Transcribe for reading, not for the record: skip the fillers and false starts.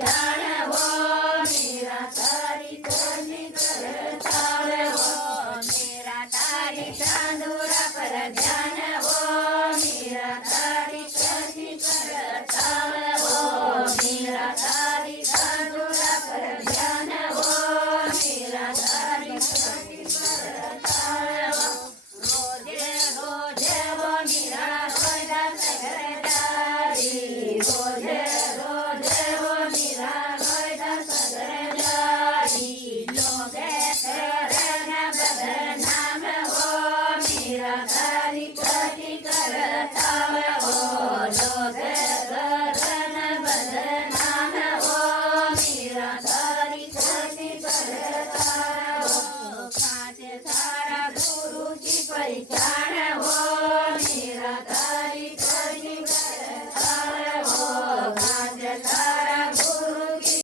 परिचान हो मीरा तारी करनी करताल हो मीरा तारी चांदूरा पर ध्यान हो मीरा तारी करनी करताल हो मीरा तारी चांदूरा पर ध्यान हो मीरा तारी करनी करताल हो रोजे रोजे वो मीरा रोजा सगरदारी रोजे रोजे वो मीरा रोजा सगरदारी लोगे करना बदनाम हो मीरा तारी कटी करताल हो लोगे करना बदनाम हो मीरा तारी कटी करताल हो खाते सारा गुरु की परिचान